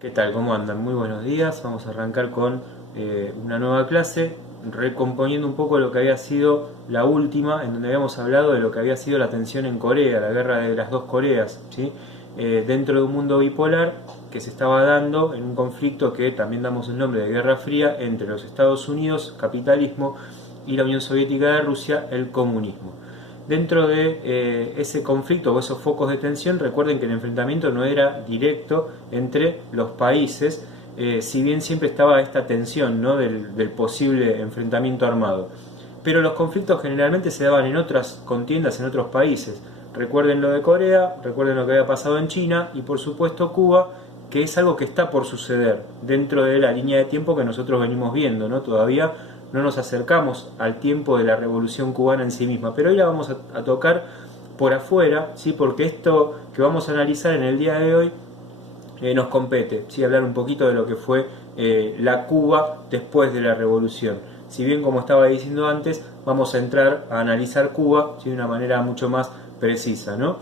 ¿Qué tal? ¿Cómo andan? Muy buenos días. Vamos a arrancar con una nueva clase, recomponiendo un poco lo que había sido la última, en donde habíamos hablado de lo que había sido la tensión en Corea, la guerra de las dos Coreas, ¿sí? Dentro de un mundo bipolar que se estaba dando en un conflicto que también damos el nombre de Guerra Fría entre los Estados Unidos, capitalismo, y la Unión Soviética de Rusia, el comunismo. Dentro de ese conflicto o esos focos de tensión, recuerden que el enfrentamiento no era directo entre los países, si bien siempre estaba esta tensión, ¿no?, del posible enfrentamiento armado. Pero los conflictos generalmente se daban en otras contiendas, en otros países. Recuerden lo de Corea, recuerden lo que había pasado en China y por supuesto Cuba, que es algo que está por suceder dentro de la línea de tiempo que nosotros venimos viendo, ¿no? Todavía no nos acercamos al tiempo de la revolución cubana en sí misma, pero hoy la vamos a tocar por afuera, ¿sí? Porque esto que vamos a analizar en el día de hoy nos compete, ¿sí? Hablar un poquito de lo que fue la Cuba después de la revolución. Si bien, como estaba diciendo antes, vamos a entrar a analizar Cuba, ¿sí?, de una manera mucho más precisa, ¿no?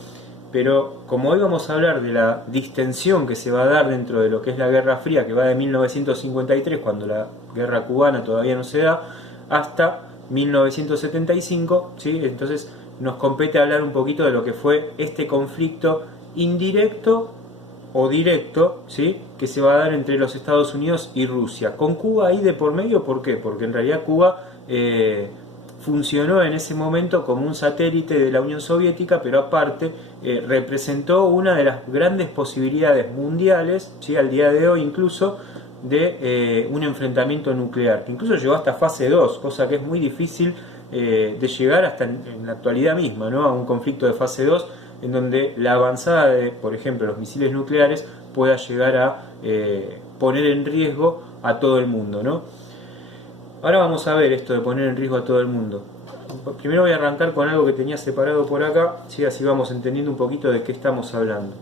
Pero como hoy vamos a hablar de la distensión que se va a dar dentro de lo que es la Guerra Fría, que va de 1953, cuando la guerra cubana todavía no se da, hasta 1975, ¿sí? Entonces nos compete hablar un poquito de lo que fue este conflicto indirecto o directo, ¿sí?, que se va a dar entre los Estados Unidos y Rusia. Con Cuba ahí de por medio, ¿por qué? Porque en realidad Cuba funcionó en ese momento como un satélite de la Unión Soviética, pero aparte representó una de las grandes posibilidades mundiales, ¿sí?, al día de hoy incluso, de un enfrentamiento nuclear, que incluso llegó hasta fase 2, cosa que es muy difícil de llegar hasta en la actualidad misma, ¿no?, a un conflicto de fase 2 en donde la avanzada de, por ejemplo, los misiles nucleares pueda llegar a poner en riesgo a todo el mundo, ¿no? Ahora vamos a ver esto de poner en riesgo a todo el mundo. Primero voy a arrancar con algo que tenía separado por acá, ¿sí? Así vamos entendiendo un poquito de qué estamos hablando.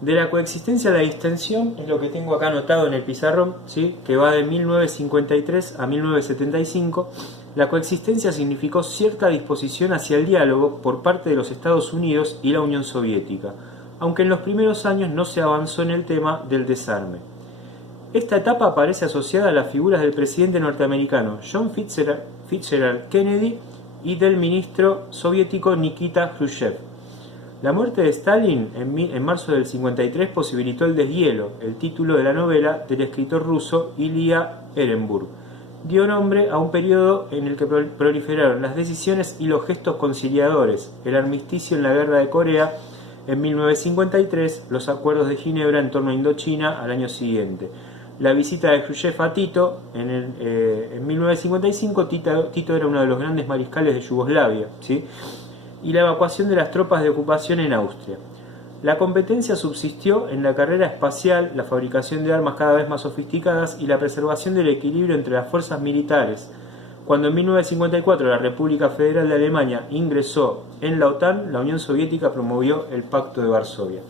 De la coexistencia a la distensión es lo que tengo acá anotado en el pizarrón, ¿sí?, que va de 1953 a 1975. La coexistencia significó cierta disposición hacia el diálogo por parte de los Estados Unidos y la Unión Soviética, aunque en los primeros años no se avanzó en el tema del desarme. Esta etapa aparece asociada a las figuras del presidente norteamericano John Fitzgerald Kennedy y del ministro soviético Nikita Khrushchev. La muerte de Stalin en marzo del 53 posibilitó el deshielo, el título de la novela del escritor ruso Ilya Ehrenburg. Dio nombre a un periodo en el que proliferaron las decisiones y los gestos conciliadores, el armisticio en la guerra de Corea en 1953, los acuerdos de Ginebra en torno a Indochina al año siguiente. La visita de Khrushchev a Tito en 1955, Tito era uno de los grandes mariscales de Yugoslavia, ¿sí?, y la evacuación de las tropas de ocupación en Austria. La competencia subsistió en la carrera espacial, la fabricación de armas cada vez más sofisticadas y la preservación del equilibrio entre las fuerzas militares. Cuando en 1954 la República Federal de Alemania ingresó en la OTAN, la Unión Soviética promovió el Pacto de Varsovia.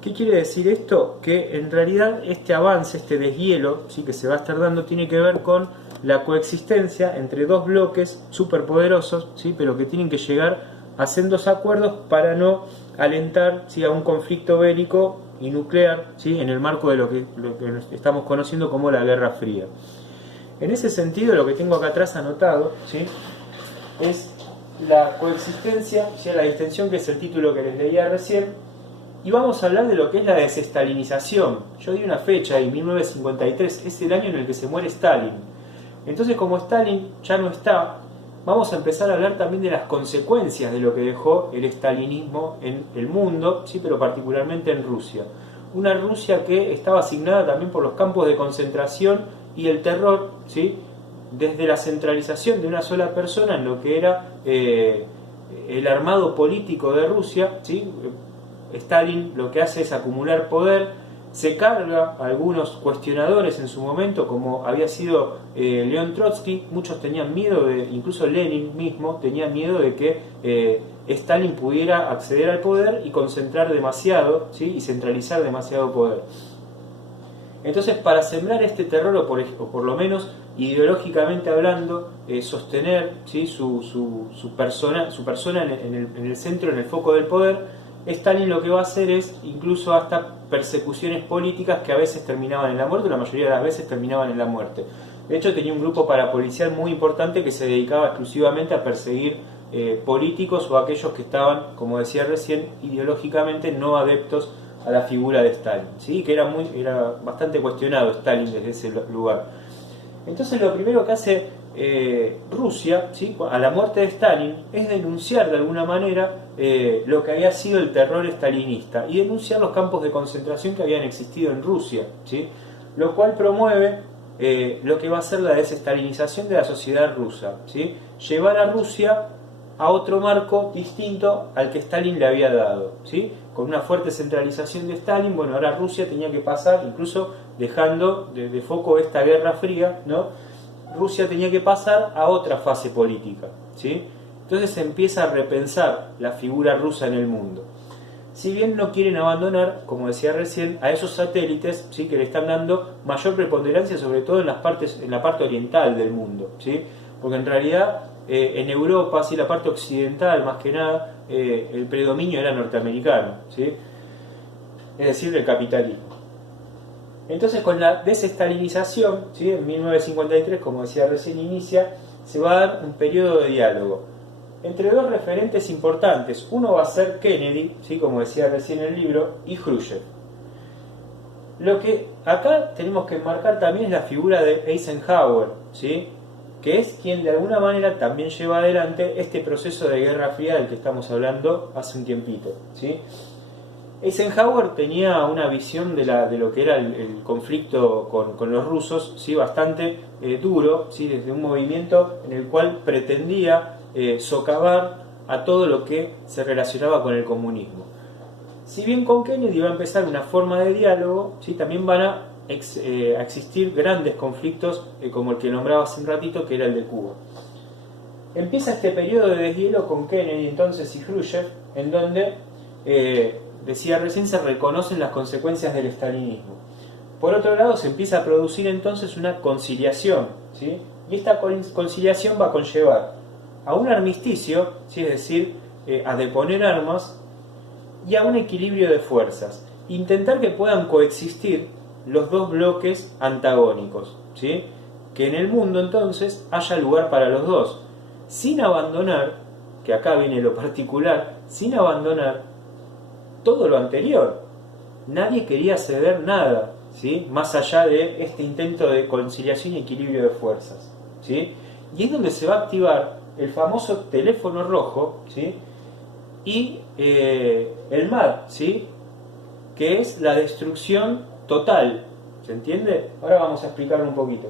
¿Qué quiere decir esto? Que en realidad este avance, este deshielo, ¿sí?, que se va a estar dando, tiene que ver con la coexistencia entre dos bloques superpoderosos, ¿sí?, pero que tienen que llegar a sendos acuerdos para no alentar, ¿sí?, a un conflicto bélico y nuclear, ¿sí?, en el marco de lo que estamos conociendo como la Guerra Fría. En ese sentido, lo que tengo acá atrás anotado, ¿sí?, es la coexistencia, ¿sí?, la distensión, que es el título que les leía recién. Y vamos a hablar de lo que es la desestalinización. Yo di una fecha ahí, 1953, es el año en el que se muere Stalin. Entonces, como Stalin ya no está, vamos a empezar a hablar también de las consecuencias de lo que dejó el stalinismo en el mundo, sí, pero particularmente en Rusia. Una Rusia que estaba asignada también por los campos de concentración y el terror, ¿sí?, desde la centralización de una sola persona en lo que era el armado político de Rusia, ¿sí? Stalin lo que hace es acumular poder, se carga a algunos cuestionadores en su momento, como había sido León Trotsky. Muchos tenían miedo, incluso Lenin mismo tenía miedo de que Stalin pudiera acceder al poder y concentrar demasiado, ¿sí?, y centralizar demasiado poder. Entonces, para sembrar este terror, o por lo menos ideológicamente hablando, sostener, ¿sí?, su persona en el centro, en el foco del poder, Stalin lo que va a hacer es incluso hasta persecuciones políticas que a veces terminaban en la muerte, la mayoría de las veces terminaban en la muerte. De hecho, tenía un grupo parapolicial muy importante que se dedicaba exclusivamente a perseguir políticos o aquellos que estaban, como decía recién, ideológicamente no adeptos a la figura de Stalin, ¿sí? Que era bastante cuestionado Stalin desde ese lugar. Entonces lo primero que hace Rusia, ¿sí?, a la muerte de Stalin, es denunciar de alguna manera lo que había sido el terror stalinista y denunciar los campos de concentración que habían existido en Rusia, ¿sí? Lo cual promueve lo que va a ser la desestalinización de la sociedad rusa, ¿sí? Llevar a Rusia a otro marco distinto al que Stalin le había dado, ¿sí? Con una fuerte centralización de Stalin, bueno, ahora Rusia tenía que pasar, incluso dejando de foco esta guerra fría, ¿no? Rusia tenía que pasar a otra fase política, ¿sí? Entonces se empieza a repensar la figura rusa en el mundo. Si bien no quieren abandonar, como decía recién, a esos satélites, ¿sí?, que le están dando mayor preponderancia, sobre todo en la parte oriental del mundo, ¿sí? Porque en realidad en Europa, ¿sí?, la parte occidental más que nada, el predominio era norteamericano, ¿sí?, es decir, del capitalismo. Entonces, con la desestalinización, ¿sí?, en 1953, como decía recién, se va a dar un periodo de diálogo entre dos referentes importantes. Uno va a ser Kennedy, ¿sí?, como decía recién en el libro, y Khrushchev. Lo que acá tenemos que enmarcar también es la figura de Eisenhower, ¿sí?, que es quien de alguna manera también lleva adelante este proceso de Guerra Fría del que estamos hablando hace un tiempito, ¿sí? Eisenhower tenía una visión de lo que era el conflicto con los rusos, ¿sí?, bastante duro, ¿sí?, desde un movimiento en el cual pretendía socavar a todo lo que se relacionaba con el comunismo. Si bien con Kennedy va a empezar una forma de diálogo, ¿sí?, también van a existir grandes conflictos como el que nombraba hace un ratito, que era el de Cuba. Empieza este periodo de deshielo con Kennedy entonces y Khrushchev, en donde decía recién, se reconocen las consecuencias del estalinismo. Por otro lado, se empieza a producir entonces una conciliación, ¿sí?, y esta conciliación va a conllevar a un armisticio, ¿sí?, es decir, a deponer armas, y a un equilibrio de fuerzas. Intentar que puedan coexistir los dos bloques antagónicos, ¿sí?, que en el mundo entonces haya lugar para los dos, sin abandonar, que acá viene lo particular, sin abandonar todo lo anterior. Nadie quería ceder nada, ¿sí?, más allá de este intento de conciliación y equilibrio de fuerzas, ¿sí? Y es donde se va a activar el famoso teléfono rojo, ¿sí?, y el MAD, ¿sí?, que es la destrucción total, ¿se entiende? Ahora vamos a explicarlo un poquito.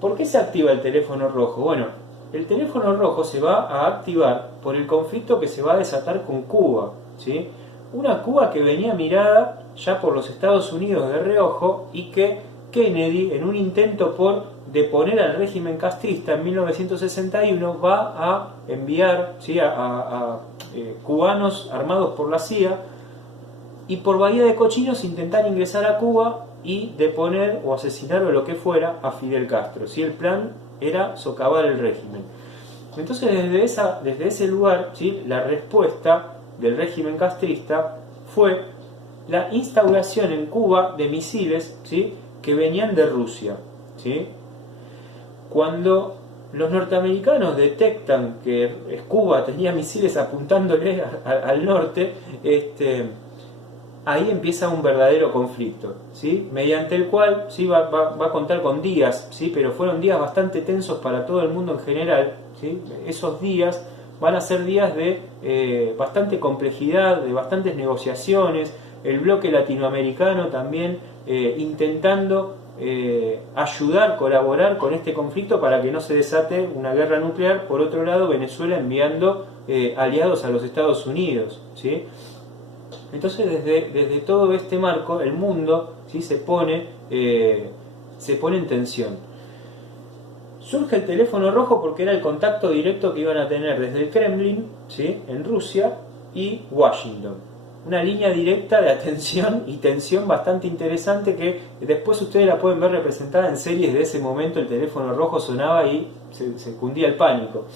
¿Por qué se activa el teléfono rojo? Bueno, el teléfono rojo se va a activar por el conflicto que se va a desatar con Cuba, ¿sí? Una Cuba que venía mirada ya por los Estados Unidos de reojo, y que Kennedy, en un intento por deponer al régimen castrista en 1961, va a enviar, ¿sí?, a cubanos armados por la CIA y por Bahía de Cochinos intentar ingresar a Cuba y deponer o asesinar o lo que fuera a Fidel Castro, ¿sí? El plan era socavar el régimen. Entonces desde ese lugar, ¿sí?, la respuesta del régimen castrista fue la instauración en Cuba de misiles, ¿sí?, que venían de Rusia, ¿sí? Cuando los norteamericanos detectan que Cuba tenía misiles apuntándole al norte, ahí empieza un verdadero conflicto, ¿sí?, mediante el cual, ¿sí?, va a contar con días, ¿sí?, pero fueron días bastante tensos para todo el mundo en general, ¿sí? Esos días van a ser días de bastante complejidad, de bastantes negociaciones, el bloque latinoamericano también intentando ayudar, colaborar con este conflicto para que no se desate una guerra nuclear. Por otro lado, Venezuela enviando aliados a los Estados Unidos, ¿sí? Entonces desde todo este marco el mundo, ¿sí?, se pone en tensión. Surge el teléfono rojo porque era el contacto directo que iban a tener desde el Kremlin, ¿sí?, en Rusia, y Washington. Una línea directa de atención y tensión bastante interesante, que después ustedes la pueden ver representada en series de ese momento. El teléfono rojo sonaba y se cundía el pánico.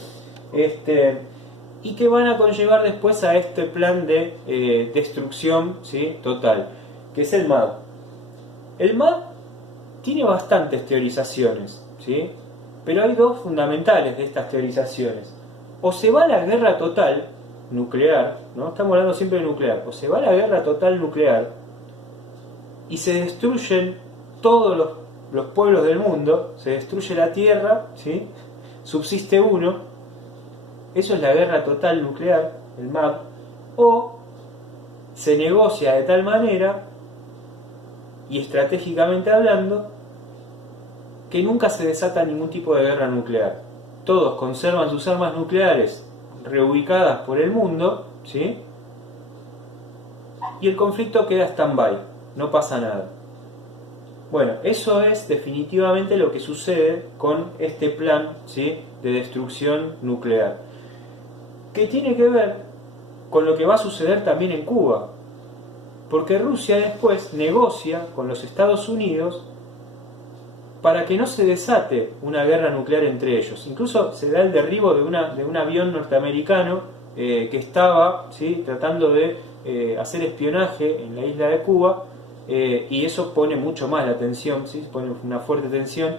y que van a conllevar después a este plan de destrucción, ¿sí?, total, que es el MAD. El MAD tiene bastantes teorizaciones, ¿sí?, pero hay dos fundamentales de estas teorizaciones. O se va a la guerra total nuclear, ¿no? Estamos hablando siempre de nuclear. O se va a la guerra total nuclear y se destruyen todos los pueblos del mundo, se destruye la Tierra, ¿sí?, subsiste uno. Eso es la guerra total nuclear, el MAD. O se negocia de tal manera, y estratégicamente hablando, que nunca se desata ningún tipo de guerra nuclear. Todos conservan sus armas nucleares reubicadas por el mundo, ¿sí?, y el conflicto queda stand-by, no pasa nada. Bueno, eso es definitivamente lo que sucede con este plan, ¿sí?, de destrucción nuclear, que tiene que ver con lo que va a suceder también en Cuba, porque Rusia después negocia con los Estados Unidos para que no se desate una guerra nuclear entre ellos. Incluso se da el derribo de un avión norteamericano que estaba, ¿sí?, tratando de hacer espionaje en la isla de Cuba, y eso pone mucho más la tensión, ¿sí?, pone una fuerte tensión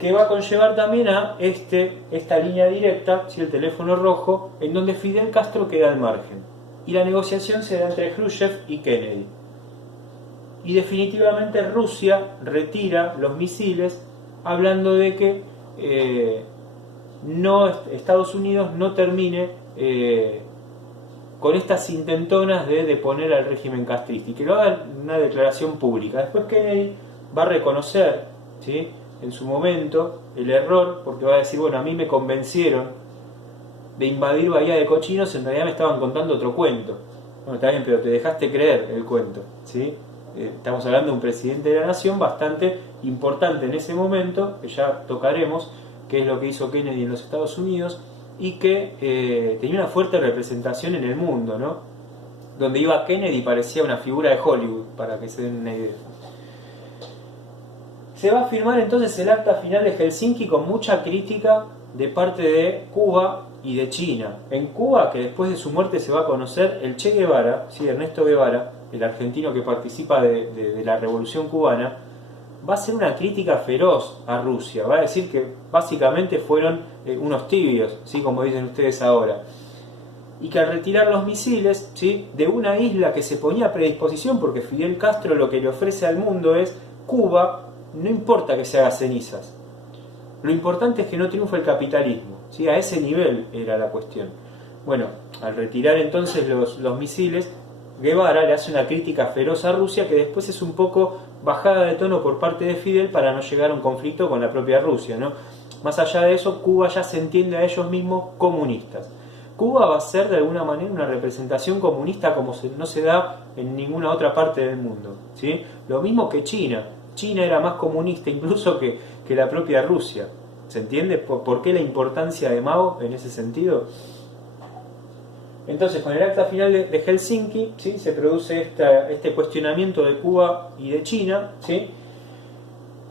que va a conllevar también a esta línea directa, ¿sí?, el teléfono rojo, en donde Fidel Castro queda al margen. Y la negociación se da entre Khrushchev y Kennedy. Y definitivamente Rusia retira los misiles, hablando de que Estados Unidos no termine con estas intentonas de deponer al régimen castrista, y que lo haga en una declaración pública. Después Kennedy va a reconocer, ¿sí?, en su momento el error, porque va a decir, bueno, a mí me convencieron de invadir Bahía de Cochinos, en realidad me estaban contando otro cuento. Bueno, está bien, pero te dejaste creer el cuento, ¿sí? Estamos hablando de un presidente de la nación bastante importante en ese momento, que ya tocaremos, que es lo que hizo Kennedy en los Estados Unidos, y que tenía una fuerte representación en el mundo, ¿no? Donde iba Kennedy parecía una figura de Hollywood, para que se den una idea. Se va a firmar entonces el acta final de Helsinki con mucha crítica de parte de Cuba y de China. En Cuba, que después de su muerte se va a conocer, el Che Guevara, ¿sí?, Ernesto Guevara, el argentino que participa de la Revolución Cubana, va a hacer una crítica feroz a Rusia. Va a decir que básicamente fueron unos tibios, ¿sí?, como dicen ustedes ahora. Y que al retirar los misiles, ¿sí?, de una isla que se ponía a predisposición, porque Fidel Castro lo que le ofrece al mundo es Cuba, no importa que se haga cenizas. Lo importante es que no triunfe el capitalismo, ¿sí? A ese nivel era la cuestión. Bueno, al retirar entonces los misiles, Guevara le hace una crítica feroz a Rusia, que después es un poco bajada de tono por parte de Fidel para no llegar a un conflicto con la propia Rusia, ¿no? Más allá de eso, Cuba ya se entiende a ellos mismos comunistas. Cuba va a ser de alguna manera una representación comunista como no se da en ninguna otra parte del mundo, ¿sí? Lo mismo que China. China era más comunista incluso que la propia Rusia. ¿Se entiende por qué la importancia de Mao en ese sentido? Entonces, con el acta final de Helsinki, ¿sí?, se produce este cuestionamiento de Cuba y de China, ¿sí?,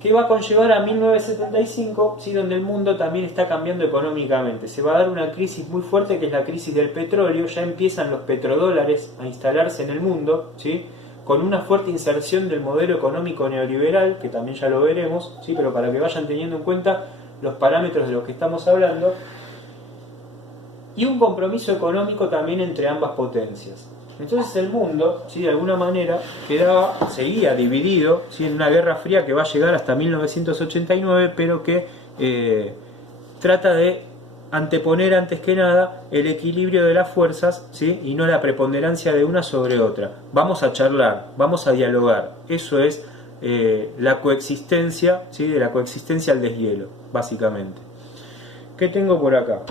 que va a conllevar a 1975, ¿sí?, donde el mundo también está cambiando económicamente. Se va a dar una crisis muy fuerte, que es la crisis del petróleo. Ya empiezan los petrodólares a instalarse en el mundo, ¿sí?, con una fuerte inserción del modelo económico neoliberal, que también ya lo veremos, ¿sí?, pero para que vayan teniendo en cuenta los parámetros de los que estamos hablando, y un compromiso económico también entre ambas potencias. Entonces el mundo, ¿sí?, de alguna manera seguía dividido, ¿sí?, en una guerra fría que va a llegar hasta 1989, pero que trata de anteponer antes que nada el equilibrio de las fuerzas, ¿sí?, y no la preponderancia de una sobre otra. Vamos a charlar, vamos a dialogar. Eso es la coexistencia, ¿sí?, de la coexistencia al deshielo, básicamente. ¿Qué tengo por acá?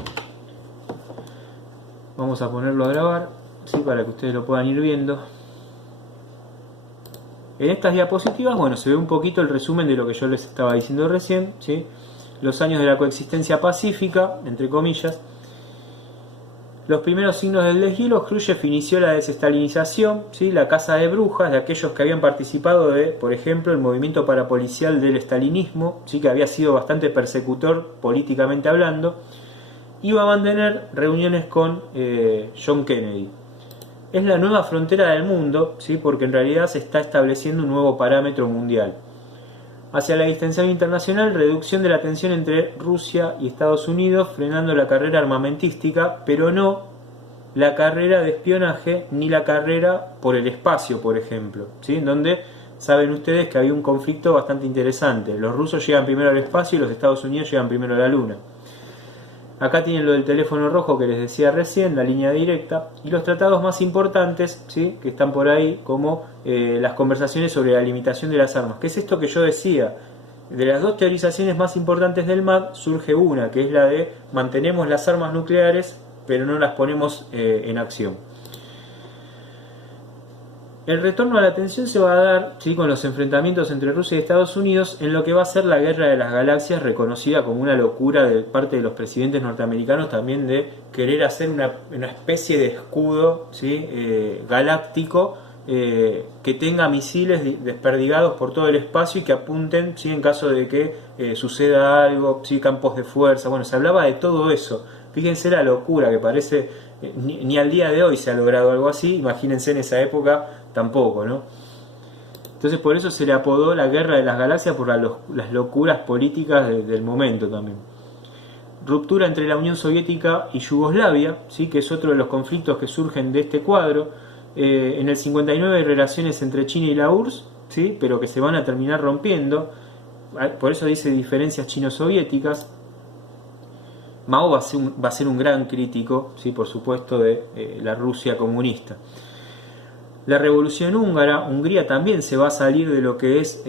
Vamos a ponerlo a grabar, ¿sí?, para que ustedes lo puedan ir viendo. En estas diapositivas, bueno, se ve un poquito el resumen de lo que yo les estaba diciendo recién, ¿sí? Los años de la coexistencia pacífica, entre comillas. Los primeros signos del deshielo. Khrushchev inició la desestalinización, ¿sí?, la caza de brujas de aquellos que habían participado de, por ejemplo, el movimiento parapolicial del estalinismo, ¿sí?, que había sido bastante persecutor políticamente hablando. iba a mantener reuniones con John Kennedy. Es la nueva frontera del mundo, ¿sí? Porque en realidad se está estableciendo un nuevo parámetro mundial. Hacia la distanciamiento internacional, reducción de la tensión entre Rusia y Estados Unidos, frenando la carrera armamentística, pero no la carrera de espionaje ni la carrera por el espacio, por ejemplo, ¿sí? En donde saben ustedes que había un conflicto bastante interesante. Los rusos llegan primero al espacio y los Estados Unidos llegan primero a la Luna. Acá tienen lo del teléfono rojo que les decía recién, la línea directa, y los tratados más importantes, ¿sí? Que están por ahí, como las conversaciones sobre la limitación de las armas. ¿Qué es esto que yo decía? De las dos teorizaciones más importantes del MAD surge una, que es la de mantenemos las armas nucleares, pero no las ponemos en acción. El retorno a la tensión se va a dar, ¿sí? Con los enfrentamientos entre Rusia y Estados Unidos en lo que va a ser la Guerra de las Galaxias, reconocida como una locura de parte de los presidentes norteamericanos también de querer hacer una especie de escudo, ¿sí? Galáctico que tenga misiles desperdigados por todo el espacio y que apunten, ¿sí? En caso de que suceda algo, ¿sí? Campos de fuerza. Bueno, se hablaba de todo eso. Fíjense la locura que parece, ni al día de hoy se ha logrado algo así, imagínense en esa época tampoco, ¿no? Entonces por eso se le apodó la Guerra de las Galaxias, por las locuras políticas del momento también. Ruptura entre la Unión Soviética y Yugoslavia, ¿sí? Que es otro de los conflictos que surgen de este cuadro. En el 59 hay relaciones entre China y la URSS, ¿sí? Pero que se van a terminar rompiendo, por eso dice diferencias chino-soviéticas. Mao va a ser un gran crítico, ¿sí? Por supuesto, de la Rusia comunista. La revolución húngara, Hungría también se va a salir de lo que es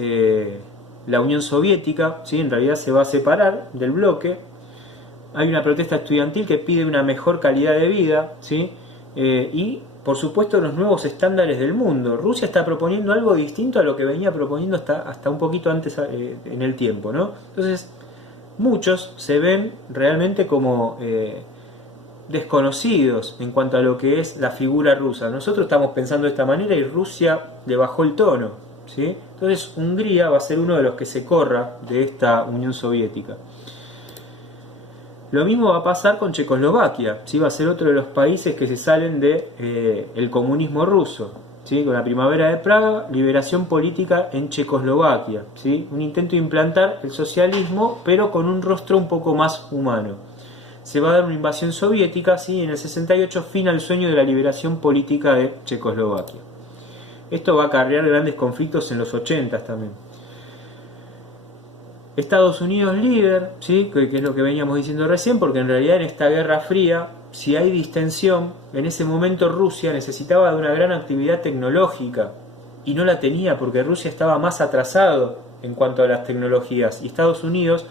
la Unión Soviética, ¿sí? En realidad se va a separar del bloque. Hay una protesta estudiantil que pide una mejor calidad de vida, ¿sí? Y por supuesto los nuevos estándares del mundo. Rusia está proponiendo algo distinto a lo que venía proponiendo hasta un poquito antes en el tiempo, ¿no? Entonces muchos se ven realmente como desconocidos en cuanto a lo que es la figura rusa. Nosotros estamos pensando de esta manera y Rusia le bajó el tono, ¿sí? Entonces Hungría va a ser uno de los que se corra de esta Unión Soviética. Lo mismo va a pasar con Checoslovaquia, ¿sí? Va a ser otro de los países que se salen de el comunismo ruso, ¿sí? Con la primavera de Praga, liberación política en Checoslovaquia, ¿sí? Un intento de implantar el socialismo, pero con un rostro un poco más humano. Se va a dar una invasión soviética, ¿sí? En el 68 fin al sueño de la liberación política de Checoslovaquia. Esto va a acarrear grandes conflictos en los 80 también. Estados Unidos líder, ¿sí? Que es lo que veníamos diciendo recién, porque en realidad en esta Guerra Fría, si hay distensión, en ese momento Rusia necesitaba de una gran actividad tecnológica y no la tenía porque Rusia estaba más atrasado en cuanto a las tecnologías y Estados Unidos,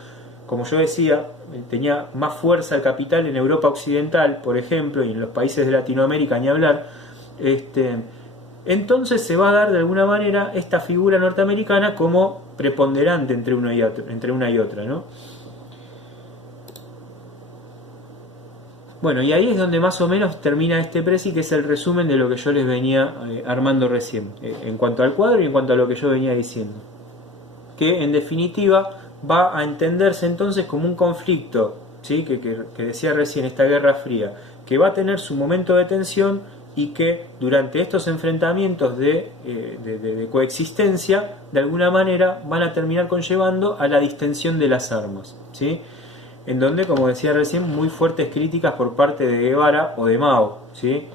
como yo decía, tenía más fuerza el capital en Europa Occidental, por ejemplo, y en los países de Latinoamérica ni hablar. Entonces se va a dar de alguna manera esta figura norteamericana como preponderante entre una y otra, ¿no? Bueno, y ahí es donde más o menos termina este presi, que es el resumen de lo que yo les venía armando recién, en cuanto al cuadro y en cuanto a lo que yo venía diciendo. Que en definitiva va a entenderse entonces como un conflicto, ¿sí? que decía recién, esta Guerra Fría, que va a tener su momento de tensión y que durante estos enfrentamientos de coexistencia, de alguna manera van a terminar conllevando a la distensión de las armas, ¿sí? En donde, como decía recién, muy fuertes críticas por parte de Guevara o de Mao, ¿sí?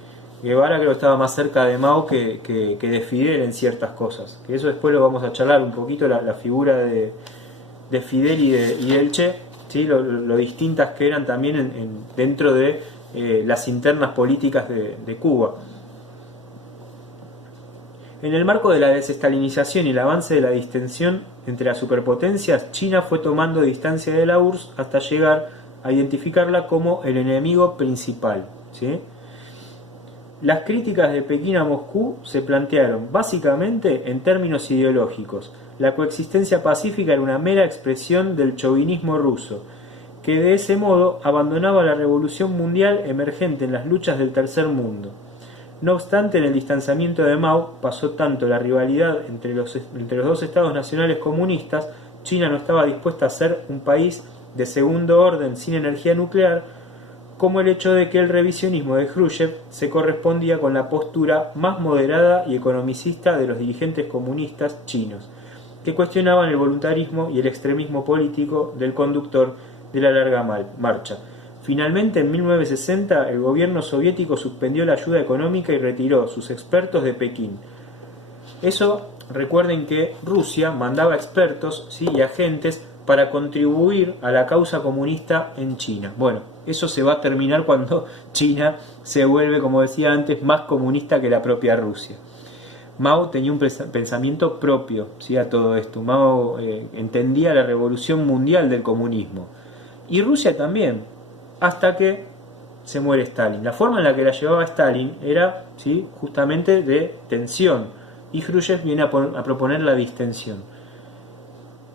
Guevara creo que estaba más cerca de Mao que de Fidel en ciertas cosas, que eso después lo vamos a charlar un poquito, la figura de Fidel y del Che, ¿sí? Lo distintas que eran también dentro de las internas políticas de Cuba. En el marco de la desestalinización y el avance de la distensión entre las superpotencias, China fue tomando distancia de la URSS hasta llegar a identificarla como el enemigo principal, ¿sí? Las críticas de Pekín a Moscú se plantearon básicamente en términos ideológicos. La coexistencia pacífica era una mera expresión del chauvinismo ruso, que de ese modo abandonaba la revolución mundial emergente en las luchas del tercer mundo. No obstante, en el distanciamiento de Mao pasó tanto la rivalidad entre los dos estados nacionales comunistas. China no estaba dispuesta a ser un país de segundo orden sin energía nuclear, como el hecho de que el revisionismo de Khrushchev se correspondía con la postura más moderada y economicista de los dirigentes comunistas chinos, que cuestionaban el voluntarismo y el extremismo político del conductor de la larga marcha. Finalmente, en 1960, el gobierno soviético suspendió la ayuda económica y retiró sus expertos de Pekín. Eso, recuerden que Rusia mandaba expertos, ¿sí?, y agentes para contribuir a la causa comunista en China. Bueno, eso se va a terminar cuando China se vuelve, como decía antes, más comunista que la propia Rusia. Mao tenía un pensamiento propio, ¿sí?, a todo esto. Mao entendía la revolución mundial del comunismo. Y Rusia también, hasta que se muere Stalin. La forma en la que la llevaba Stalin era, ¿sí?, justamente de tensión. Y Khrushchev viene a proponer la distensión.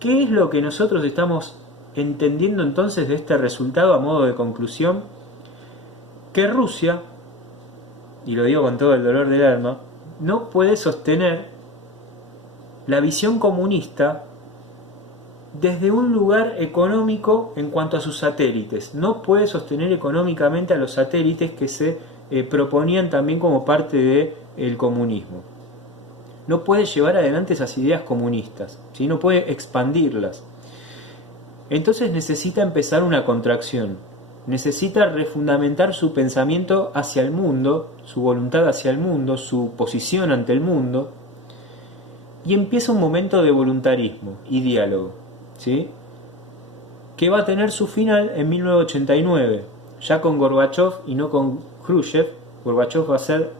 ¿Qué es lo que nosotros estamos entendiendo entonces de este resultado a modo de conclusión? Que Rusia, y lo digo con todo el dolor del alma, no puede sostener la visión comunista desde un lugar económico en cuanto a sus satélites. No puede sostener económicamente a los satélites que se proponían también como parte del comunismo. No puede llevar adelante esas ideas comunistas, ¿sí? No puede expandirlas. Entonces necesita empezar una contracción, necesita refundamentar su pensamiento hacia el mundo, su voluntad hacia el mundo, su posición ante el mundo, y empieza un momento de voluntarismo y diálogo, ¿sí?, que va a tener su final en 1989, ya con Gorbachev y no con Khrushchev. Gorbachev va a ser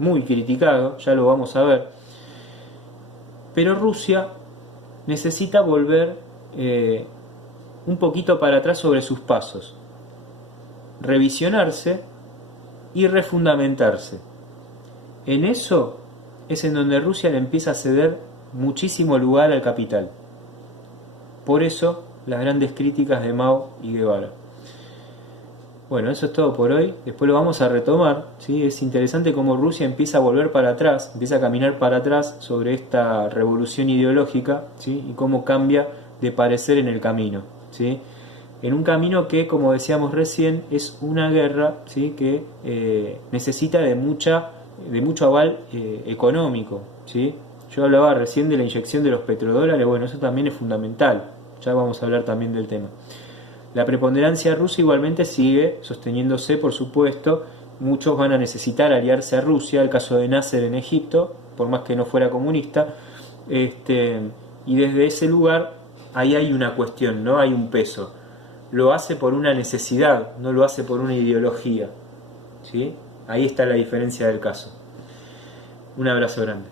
muy criticado, ya lo vamos a ver. Pero Rusia necesita volver un poquito para atrás sobre sus pasos, revisionarse y refundamentarse. En eso es en donde Rusia le empieza a ceder muchísimo lugar al capital. Por eso las grandes críticas de Mao y Guevara. Bueno, eso es todo por hoy. Después lo vamos a retomar, ¿sí? Es interesante cómo Rusia empieza a volver para atrás, empieza a caminar para atrás sobre esta revolución ideológica, ¿sí?, y cómo cambia de parecer en el camino, ¿sí?, en un camino que, como decíamos recién, es una guerra, ¿sí?, que necesita de mucho aval económico, ¿sí? Yo hablaba recién de la inyección de los petrodólares. Bueno, eso también es fundamental, ya vamos a hablar también del tema. La preponderancia rusa igualmente sigue sosteniéndose, por supuesto. Muchos van a necesitar aliarse a Rusia, el caso de Nasser en Egipto, por más que no fuera comunista, y desde ese lugar ahí hay una cuestión, ¿no? Hay un peso. Lo hace por una necesidad, no lo hace por una ideología, ¿sí? Ahí está la diferencia del caso. Un abrazo grande.